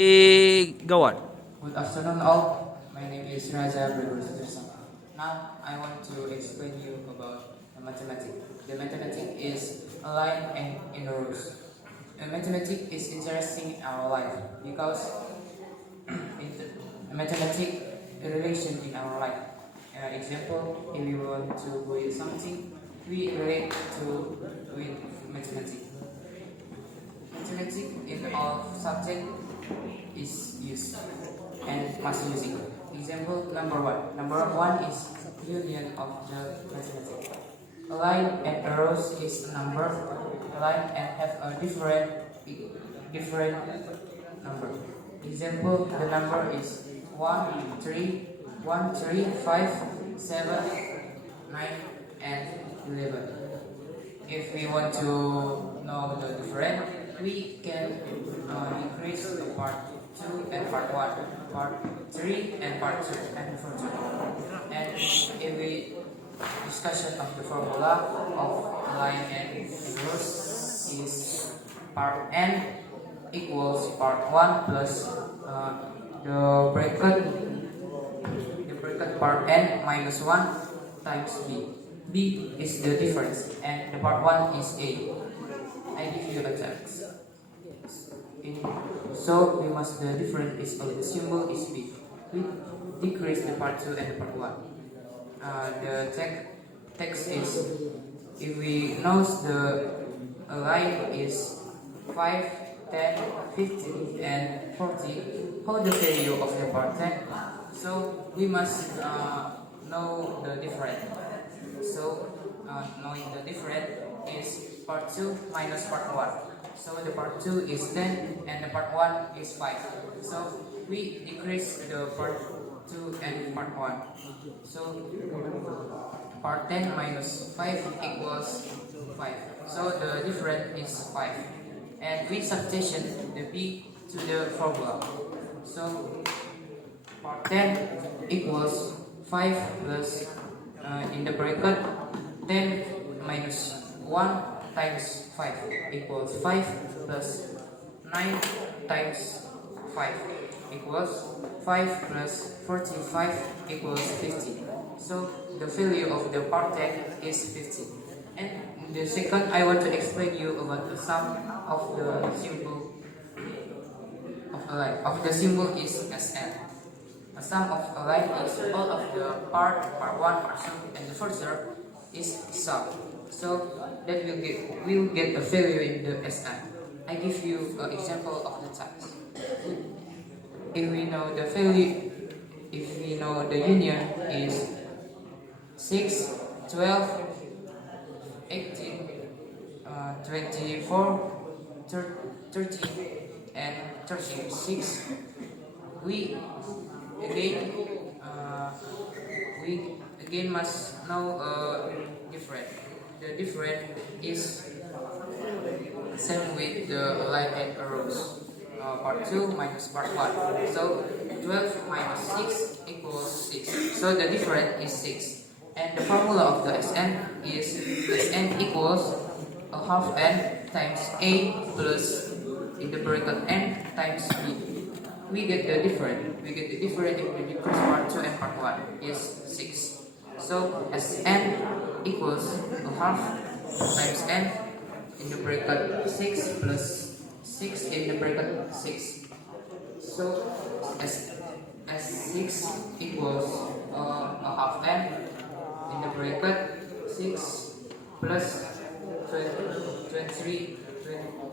Go on. Good afternoon all. My name is Raja Sacerdos. Now I want to explain you about the mathematics. The mathematics is a line and in rows. The mathematics is interesting in our life because mathematics relation in our life. Example, if we want to build something, we relate to with mathematics. Mathematics in all subjects is used and must use it. Example number one. Number one is union of the mathematics. A line and arrows is a number. A line and have a different number. Example, the number is 1, 3, 1, 3, 5, 7, 9, and 11. If we want to know the difference, we can increase the part 2 and part 1, part 3 and part 2, and further. And if we discussion of the formula of line and rows is part n equals part 1 plus the bracket part n minus 1 times b. B is the difference and the part 1 is a. I give you a text. So we must the difference is the symbol is b. We decrease the part 2 and the part 1. The text is if we know the line is 5, 10, 15 and 40, how the value of the part 10. So we must know the difference. So knowing the difference is part 2 minus part 1. So the part 2 is 10 and the part 1 is 5. So we decrease the part 2 and part 1. So part 10 minus 5 equals 5. So the difference is 5. And we substitution the b to the formula. So part 10 equals 5 plus in the bracket 10 minus 1 times 5 equals 5 plus 9 times 5 equals 5 plus 45 equals 50. So the value of the part 10 is 50. And the second, I want to explain you about the sum of the symbol of a line. Of the symbol is Sn. The sum of a line is all of the part 1, part 2, and the further is sum. So that will get a value in the Sn. I give you an example of the task. If we know the value, if we know the union is 6, 12, 18, 24, 30, and 36, we again must know different. The different is same with the line and arrows. Part 2 minus part 1. So 12 minus 6 equals 6. So the difference is 6. And the formula of the Sn is Sn equals a half n times a plus in the bracket n times b. We get the difference. We get the difference if we decrease part 2 and part 1 is 6. So Sn equals a half times n in the bracket 6 plus 6 in the bracket 6. So S6 equals a half n in the bracket 6 plus 23,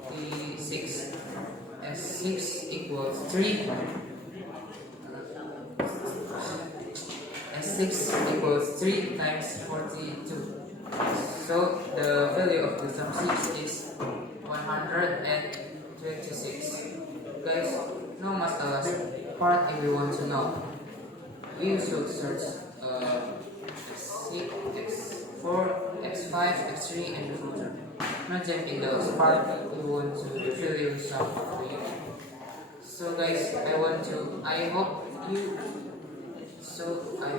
26. S6 equals 3. S6 equals 3 times 42. So the value of the sum 6 is 126. Guys, now must the last part if we want to know. We should search x6, x4, x5, x3 and the further. Not just in the last part, we want to the value sum of the unit. So guys, I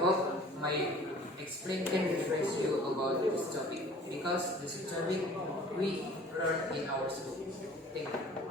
hope my explain can refresh you about this topic because this topic we learn in our school. Thank you.